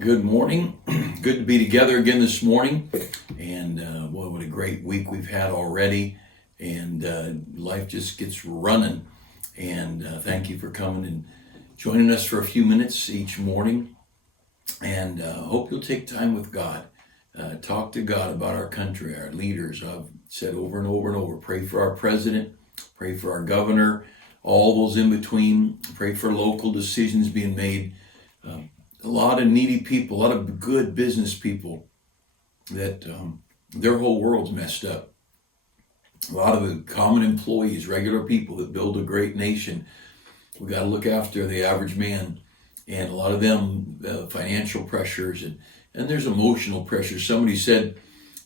Good morning. Good to be together again this morning. And boy, what a great week we've had already. And life just gets running. And thank you for coming and joining us for a few minutes each morning. And hope you'll take time with God. Talk to God about our country, our leaders. I've said over and over and over, pray for our president, pray for our governor, all those in between. Pray for local decisions being made. A lot of needy people, a lot of good business people that their whole world's messed up. A lot of the common employees, regular people that build a great nation. We got to look after the average man, and a lot of them financial pressures and there's emotional pressures. Somebody said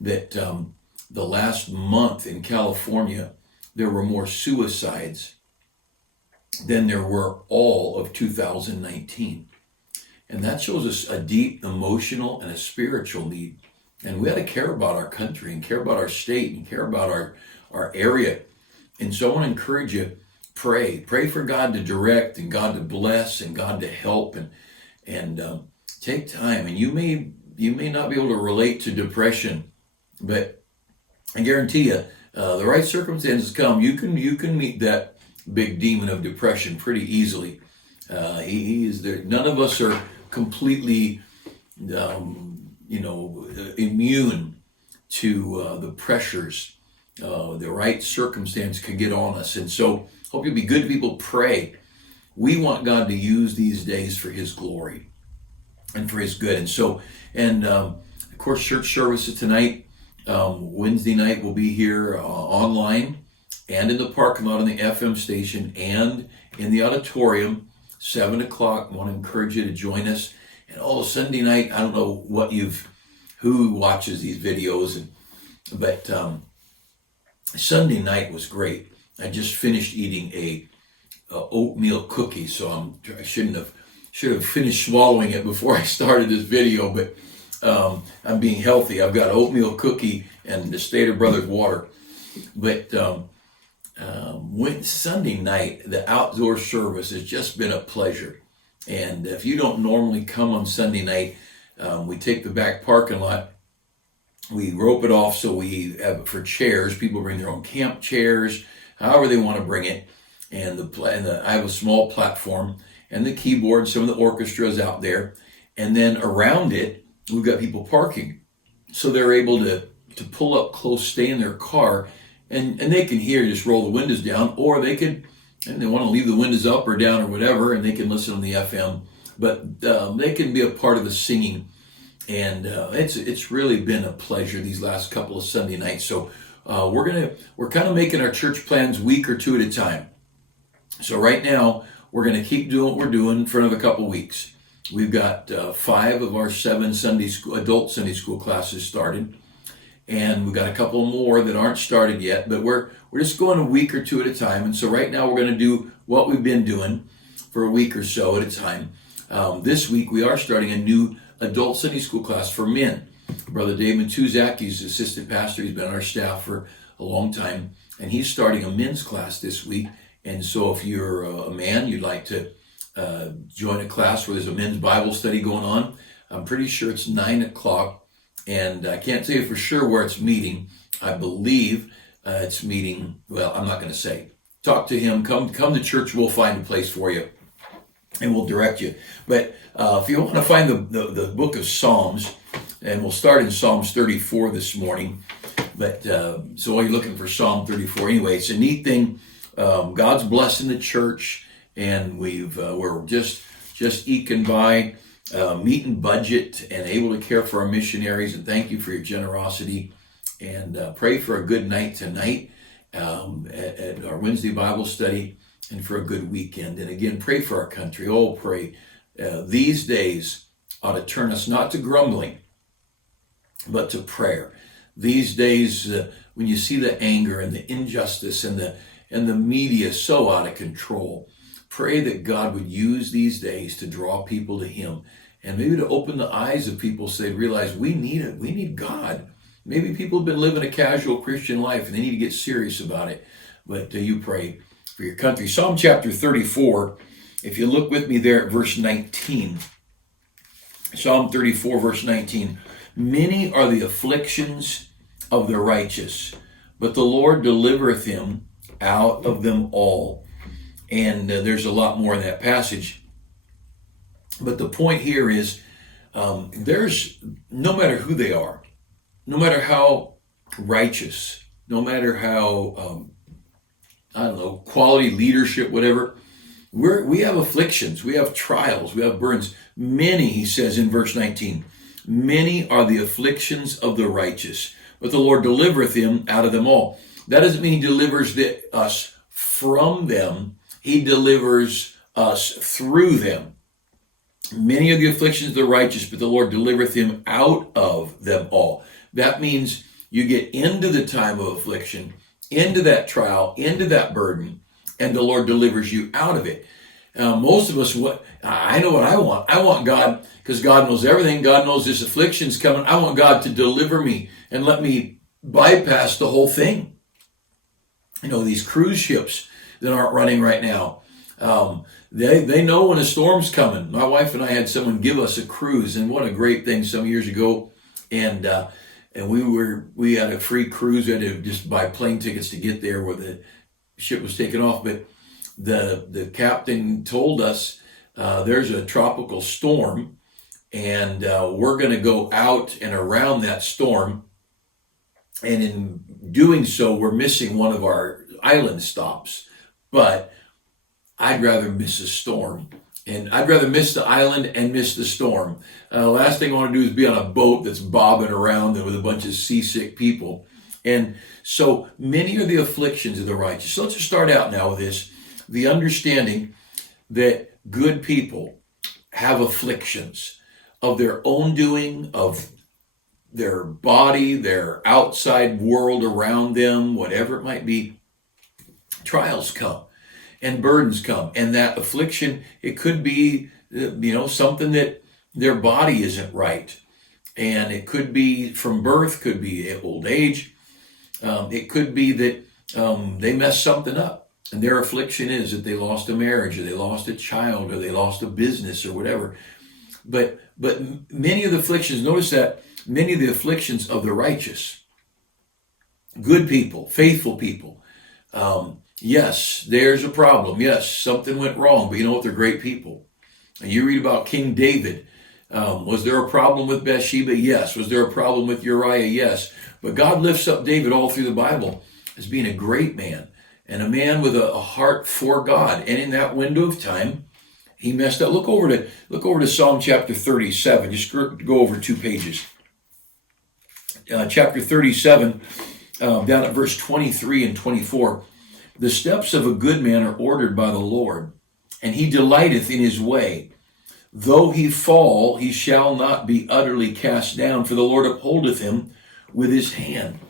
that the last month in California there were more suicides than there were all of 2019. And that shows us a deep emotional and a spiritual need. And we got to care about our country and care about our state and care about our area. And so I want to encourage you, pray. Pray for God to direct and God to bless and God to help and take time. And you may not be able to relate to depression, but I guarantee you, the right circumstances come, you can meet that big demon of depression pretty easily. He is there. None of us are completely, immune to the pressures. The right circumstance can get on us, and so hope you'll be good people. Pray. We want God to use these days for His glory and for His good, and so of course, church services tonight. Wednesday night we'll be here online and in the parking lot on the FM station and in the auditorium. 7 o'clock. I want to encourage you to join us. And Sunday night, I don't know who watches these videos, but Sunday night was great. I just finished eating a oatmeal cookie, so I should have finished swallowing it before I started this video, but I'm being healthy. I've got oatmeal cookie and the Stater Brothers water. But Sunday night, the outdoor service has just been a pleasure. And if you don't normally come on Sunday night, we take the back parking lot, we rope it off so we have it for chairs. People bring their own camp chairs, however they want to bring it. And I have a small platform and the keyboard, some of the orchestra is out there. And then around it, we've got people parking. So they're able to pull up close, stay in their car, and they can hear, just roll the windows down, or they could, and they want to leave the windows up or down or whatever, and they can listen on the FM, but they can be a part of the singing. And it's really been a pleasure these last couple of Sunday nights. So we're kind of making our church plans week or two at a time. So right now we're going to keep doing what we're doing for another couple of weeks. We've got 5 of our 7 adult Sunday school classes started. And we've got a couple more that aren't started yet, but we're just going a week or two at a time. And so right now we're going to do what we've been doing for a week or so at a time. This week we are starting a new adult Sunday school class for men. Brother Dave Matuzak, he's assistant pastor. He's been on our staff for a long time, and he's starting a men's class this week. And so if you're a man, you'd like to join a class where there's a men's Bible study going on, I'm pretty sure it's 9 o'clock. And I can't tell you for sure where it's meeting. I believe it's meeting, well, I'm not going to say. Talk to him. Come to church. We'll find a place for you. And we'll direct you. But if you want to find the book of Psalms, and we'll start in Psalms 34 this morning. But so while you're looking for Psalm 34, anyway, it's a neat thing. God's blessing the church, and we're just eking by. Meeting budget and able to care for our missionaries, and thank you for your generosity, and pray for a good night tonight at our Wednesday Bible study and for a good weekend. And again, pray for our country. Pray. These days ought to turn us not to grumbling, but to prayer. These days, when you see the anger and the injustice and the media so out of control, pray that God would use these days to draw people to Him, and maybe to open the eyes of people so they realize we need it. We need God. Maybe people have been living a casual Christian life and they need to get serious about it. But you pray for your country. Psalm chapter 34, if you look with me there at verse 19, Psalm 34, verse 19. Many are the afflictions of the righteous, but the Lord delivereth him out of them all. And there's a lot more in that passage. But the point here is there's, no matter who they are, no matter how righteous, no matter how, I don't know, quality leadership, whatever, we have afflictions, we have trials, we have burdens. Many, he says in verse 19, many are the afflictions of the righteous, but the Lord delivereth him out of them all. That doesn't mean he delivers us from them. He delivers us through them. Many are the afflictions of the righteous, but the Lord delivereth him out of them all. That means you get into the time of affliction, into that trial, into that burden, and the Lord delivers you out of it. Most of us, I know what I want. I want God, because God knows everything. God knows this affliction's coming. I want God to deliver me and let me bypass the whole thing. You know, these cruise ships that aren't running right now, they know when a storm's coming. My wife and I had someone give us a cruise, and what a great thing some years ago. And we had a free cruise. We had to just buy plane tickets to get there where the ship was taken off. But the captain told us there's a tropical storm, and we're going to go out and around that storm. And in doing so, we're missing one of our island stops. But I'd rather miss a storm. And I'd rather miss the island and miss the storm. Last thing I want to do is be on a boat that's bobbing around with a bunch of seasick people. And so many are the afflictions of the righteous. So let's just start out now with this. The understanding that good people have afflictions of their own doing, of their body, their outside world around them, whatever it might be. Trials come and burdens come, and that affliction, it could be something that their body isn't right, and it could be from birth, could be old age, it could be that they messed something up, and their affliction is that they lost a marriage, or they lost a child, or they lost a business, or whatever. But many of the afflictions, notice that many of the afflictions of the righteous, good people, faithful people, yes, there's a problem. Yes, something went wrong, but you know what? They're great people. And you read about King David. Was there a problem with Bathsheba? Yes. Was there a problem with Uriah? Yes. But God lifts up David all through the Bible as being a great man and a man with a heart for God. And in that window of time, he messed up. Look over to Psalm chapter 37. Just go over 2 pages. Chapter 37, down at verse 23 and 24. The steps of a good man are ordered by the Lord, and he delighteth in his way. Though he fall, he shall not be utterly cast down, for the Lord upholdeth him with his hand.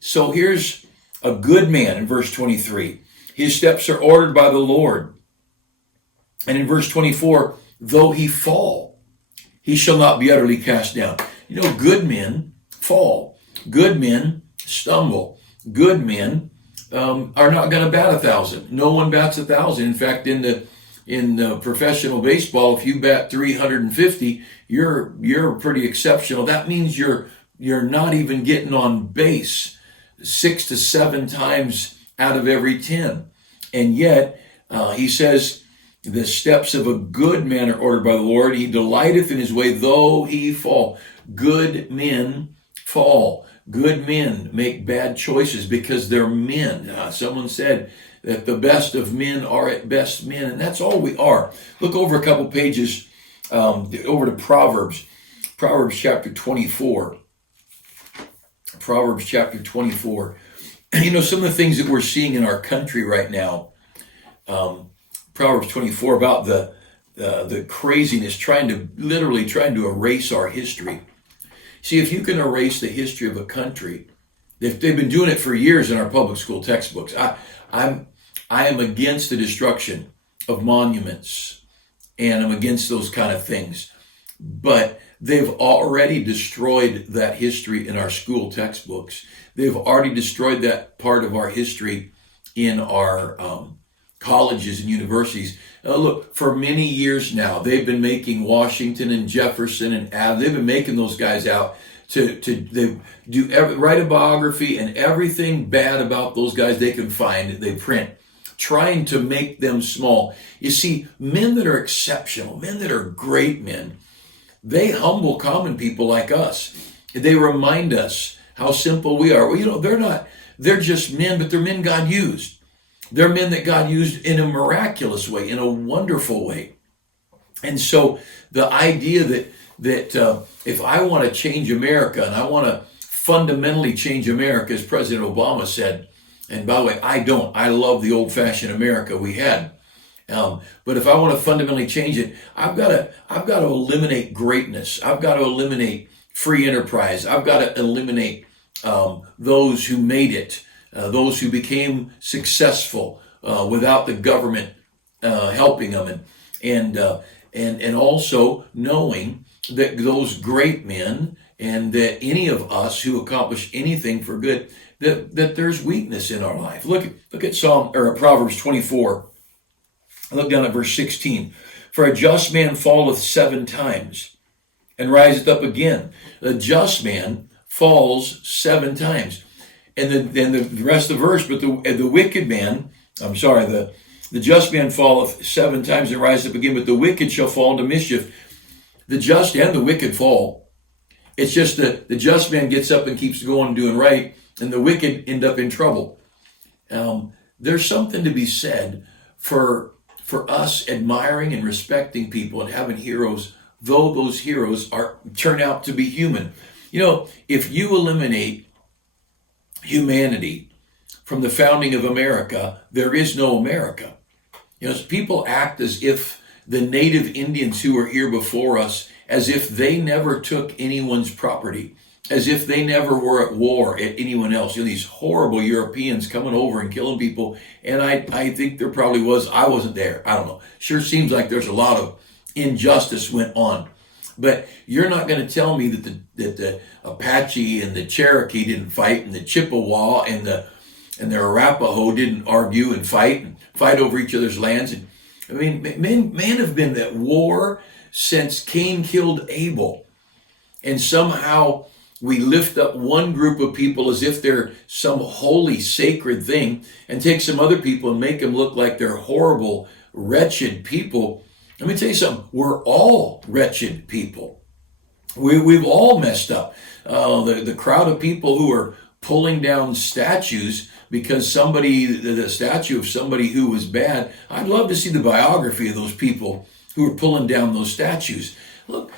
So here's a good man in verse 23. His steps are ordered by the Lord. And in verse 24, though he fall, he shall not be utterly cast down. You know, good men fall. Good men stumble. Good men are not going to bat 1,000. No one bats 1,000. In fact, in professional baseball, if you bat 350, you're pretty exceptional. That means you're not even getting on base 6 to 7 times out of every 10. And yet, he says, the steps of a good man are ordered by the Lord. He delighteth in his way, though he fall. Good men fall. Good men make bad choices because they're men. Someone said that the best of men are at best men, and that's all we are. Look over a couple pages, over to Proverbs. Proverbs chapter 24. Proverbs chapter 24. You know, some of the things that we're seeing in our country right now, Proverbs 24, about the craziness, trying to erase our history. See, if you can erase the history of a country, if they've been doing it for years in our public school textbooks, I am against the destruction of monuments, and I'm against those kind of things. But they've already destroyed that history in our school textbooks. They've already destroyed that part of our history in our colleges and universities. Look, for many years now, they've been making Washington and Jefferson and they've been making those guys out to they write a biography, and everything bad about those guys they can find, they print, trying to make them small. You see, men that are exceptional, men that are great men, they humble common people like us. They remind us how simple we are. Well, they're just men, but they're men God used. They're men that God used in a miraculous way, in a wonderful way. And so the idea that if I want to change America, and I want to fundamentally change America, as President Obama said, and by the way, I don't. I love the old-fashioned America we had. But if I want to fundamentally change it, I've got to eliminate greatness. I've got to eliminate free enterprise. I've got to eliminate those who made it, those who became successful without the government helping them, and also knowing that those great men, and that any of us who accomplish anything for good, that there's weakness in our life. Look at Proverbs 24. Look down at verse 16. For a just man falleth 7 times and riseth up again. A just man falls 7 times. And then the rest of the verse, but the wicked man, the just man falleth 7 times and riseth up again, but the wicked shall fall into mischief. The just and the wicked fall. It's just that the just man gets up and keeps going and doing right, and the wicked end up in trouble. There's something to be said for us admiring and respecting people and having heroes, though those heroes turn out to be human. If you eliminate humanity from the founding of America, there is no America. People act as if the native Indians who were here before us, as if they never took anyone's property, as if they never were at war at anyone else. These horrible Europeans coming over and killing people. And I think there probably was, I wasn't there, I don't know. Sure seems like there's a lot of injustice went on. But you're not going to tell me that the Apache and the Cherokee didn't fight, and the Chippewa and the Arapaho didn't argue and fight over each other's lands. And men have been at war since Cain killed Abel. And somehow we lift up one group of people as if they're some holy, sacred thing, and take some other people and make them look like they're horrible, wretched people. Let me tell you something. We're all wretched people. We've all messed up. The crowd of people who are pulling down statues because the statue of somebody who was bad. I'd love to see the biography of those people who are pulling down those statues. Look,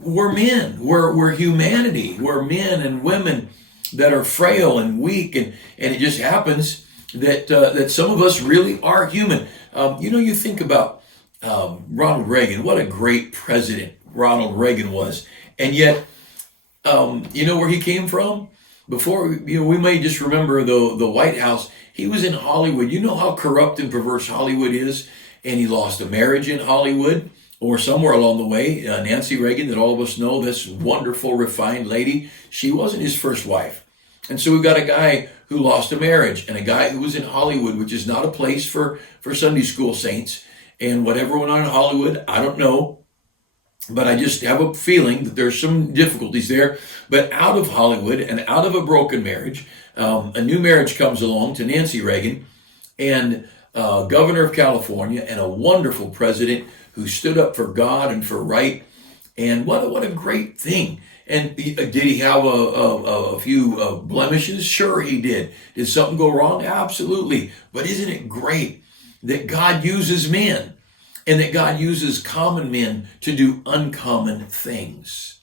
we're men. We're humanity. We're men and women that are frail and weak, and it just happens that some of us really are human. You think about Ronald Reagan. What a great president Ronald Reagan was, and yet, where he came from. Before, we may just remember the White House. He was in Hollywood. You know how corrupt and perverse Hollywood is, and he lost a marriage in Hollywood or somewhere along the way. Nancy Reagan, that all of us know, this wonderful, refined lady, she wasn't his first wife. And so we've got a guy who lost a marriage, and a guy who was in Hollywood, which is not a place for Sunday school saints. And whatever went on in Hollywood, I don't know. But I just have a feeling that there's some difficulties there. But out of Hollywood and out of a broken marriage, a new marriage comes along to Nancy Reagan, and governor of California, and a wonderful president who stood up for God and for right. And what a great thing. And did he have a few blemishes? Sure he did. Did something go wrong? Absolutely. But isn't it great that God uses men? And that God uses common men to do uncommon things.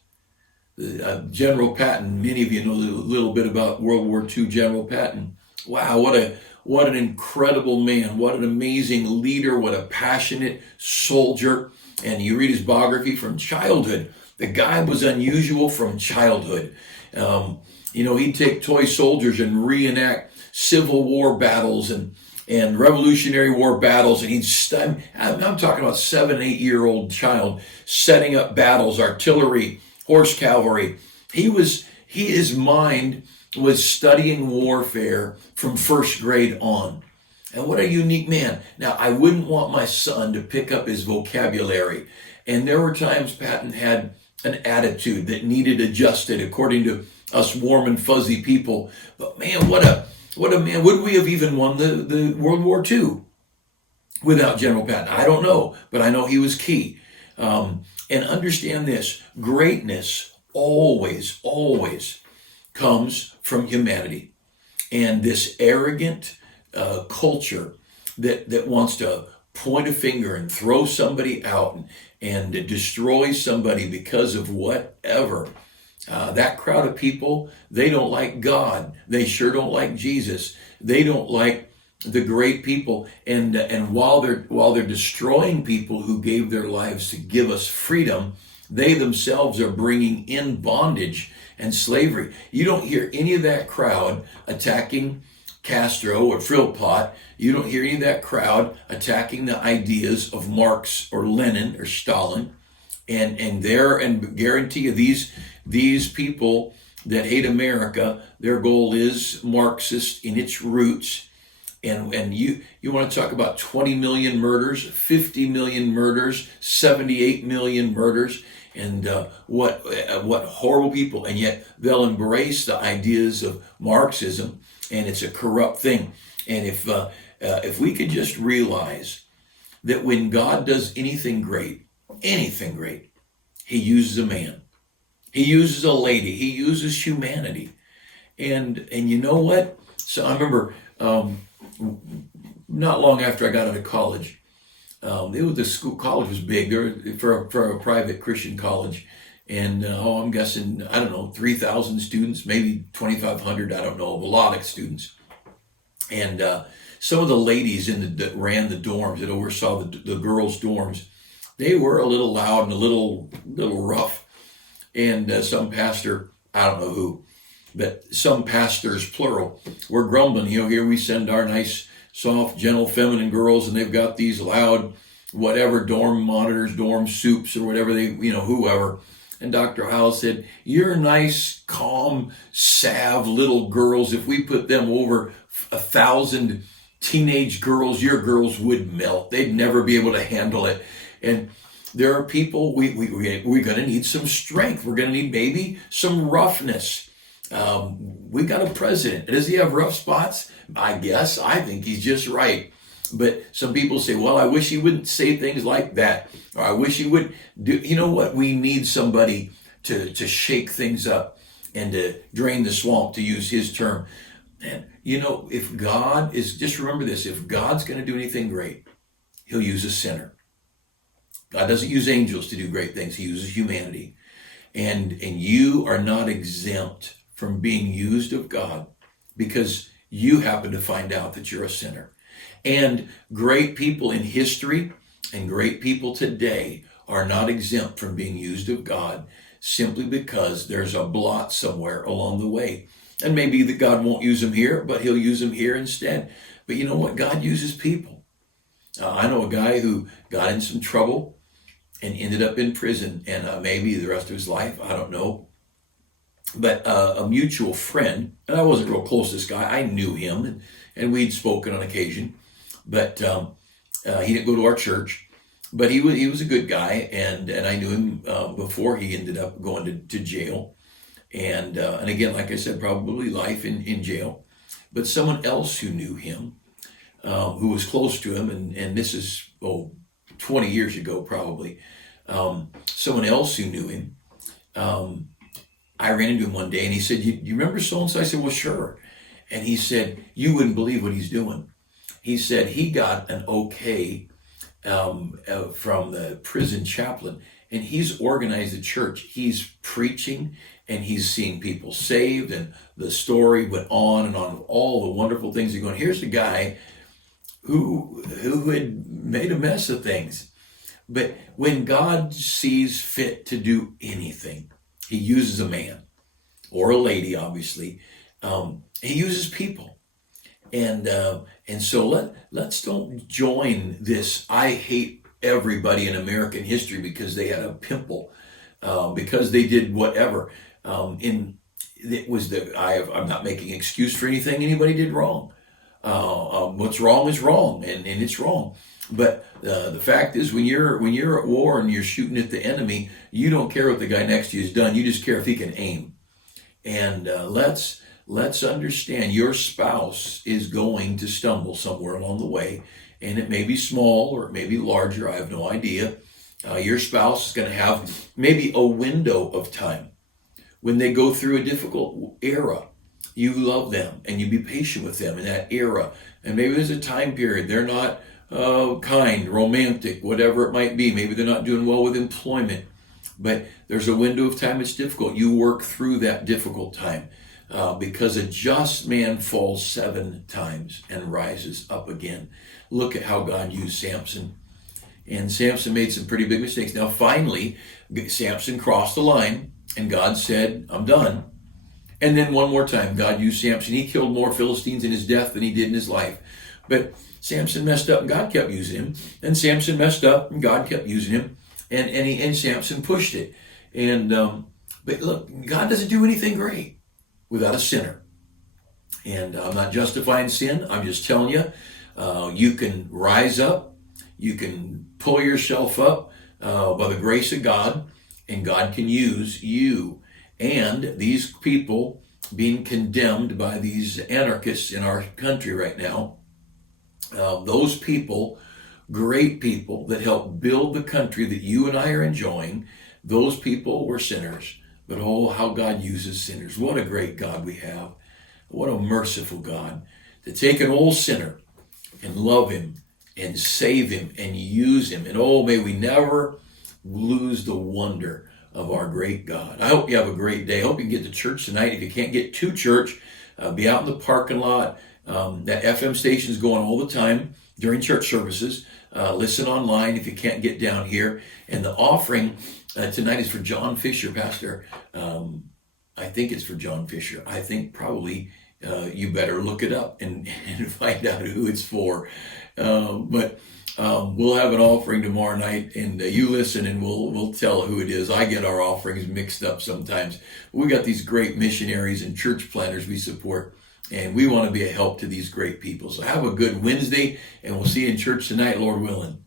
General Patton, many of you know a little bit about World War II General Patton. Wow, what an incredible man. What an amazing leader. What a passionate soldier. And you read his biography from childhood. The guy was unusual from childhood. He'd take toy soldiers and reenact Civil War battles and Revolutionary War battles, and I'm talking about 7-8-year-old child setting up battles, artillery, horse cavalry. His mind was studying warfare from first grade on. And what a unique man. Now, I wouldn't want my son to pick up his vocabulary. And there were times Patton had an attitude that needed adjusted according to us warm and fuzzy people. But man, what a man. Would we have even won the World War II without General Patton? I don't know, but I know he was key. And understand this, greatness always comes from humanity. And this arrogant culture that wants to point a finger and throw somebody out and destroy somebody because of whatever. That crowd of people, they don't like God. They sure don't like Jesus. They don't like the great people. And while they're destroying people who gave their lives to give us freedom, they themselves are bringing in bondage and slavery. You don't hear any of that crowd attacking Castro or Philpott. You don't hear any of that crowd attacking the ideas of Marx or Lenin or Stalin. And guarantee you these people that hate America, their goal is Marxist in its roots. And you want to talk about 20 million murders, 50 million murders, 78 million murders, and what horrible people. And yet they'll embrace the ideas of Marxism, and it's a corrupt thing. And if we could just realize that when God does anything great, he uses a man, he uses a lady, he uses humanity. And you know what? So I remember not long after I got out of college, college was big for a private Christian college, and I'm guessing, I don't know, 3,000 students, maybe 2,500, I don't know, a lot of students. And some of the ladies that ran the dorms, that oversaw the girls' dorms, they were a little loud and a little rough. And some pastor, I don't know who, but some pastors, plural, were grumbling. Here we send our nice, soft, gentle, feminine girls, and they've got these loud, whatever, dorm monitors, dorm soups, or whatever whoever. And Dr. Howell said, your nice, calm, salve little girls, if we put them over 1,000 teenage girls, your girls would melt. They'd never be able to handle it. And there are people, we're going to need some strength. We're going to need maybe some roughness. We got a president. Does he have rough spots? I guess. I think he's just right. But some people say, well, I wish he wouldn't say things like that. Or I wish he would do, you know what? We need somebody to shake things up and to drain the swamp, to use his term. And, if God is, just remember this, if God's going to do anything great, he'll use a sinner. God doesn't use angels to do great things. He uses humanity. And you are not exempt from being used of God because you happen to find out that you're a sinner. And great people in history and great people today are not exempt from being used of God simply because there's a blot somewhere along the way. And maybe that God won't use them here, but he'll use them here instead. But you know what? God uses people. I know a guy who got in some trouble and ended up in prison, and maybe the rest of his life, I don't know. But a mutual friend, and I wasn't real close to this guy. I knew him, and we'd spoken on occasion. But he didn't go to our church. But he was a good guy, and I knew him before he ended up going to jail. And again, like I said, probably life in jail. But someone else who knew him, who was close to him, and this is 20 years ago probably, someone else who knew him, I ran into him one day and he said, you remember so-and-so? I said, well, sure. And he said, you wouldn't believe what he's doing. He said he got an okay from the prison chaplain, and he's organized a church. He's preaching and he's seeing people saved, and the story went on and on, all the wonderful things are going. Here's a guy who had made a mess of things. But when God sees fit to do anything, he uses a man or a lady, obviously. He uses people. And so let's don't join this. I hate everybody in American history because they had a pimple, because they did whatever. I'm not making excuse for anything anybody did wrong. What's wrong is wrong, and it's wrong. But the fact is, when you're at war and you're shooting at the enemy, you don't care what the guy next to you has done. You just care if he can aim. And let's understand, your spouse is going to stumble somewhere along the way, and it may be small or it may be larger. I have no idea. Your spouse is going to have maybe a window of time when they go through a difficult era. You love them and you be patient with them in that era. And maybe there's a time period they're not kind, romantic, whatever it might be. Maybe they're not doing well with employment. But there's a window of time it's difficult. You work through that difficult time because a just man falls 7 times and rises up again. Look at how God used Samson. And Samson made some pretty big mistakes. Now, finally, Samson crossed the line and God said, I'm done. And then one more time, God used Samson. He killed more Philistines in his death than he did in his life. But Samson messed up and God kept using him. And Samson messed up and God kept using him. And Samson pushed it. And but look, God doesn't do anything great without a sinner. And I'm not justifying sin. I'm just telling you, you can rise up. You can pull yourself up by the grace of God. And God can use you. And these people being condemned by these anarchists in our country right now, those people, great people that helped build the country that you and I are enjoying, those people were sinners. But oh, how God uses sinners. What a great God we have. What a merciful God to take an old sinner and love him and save him and use him. And oh, may we never lose the wonder of our great God. I hope you have a great day. I hope you can get to church tonight. If you can't get to church, be out in the parking lot. That FM station is going all the time during church services. Listen online if you can't get down here. And the offering tonight is for John Fisher, Pastor. I think it's for John Fisher. I think probably you better look it up and find out who it's for. But we'll have an offering tomorrow night, and you listen and we'll tell who it is. I get our offerings mixed up sometimes. We got these great missionaries and church planners we support, and we want to be a help to these great people. So have a good Wednesday, and we'll see you in church tonight, Lord willing.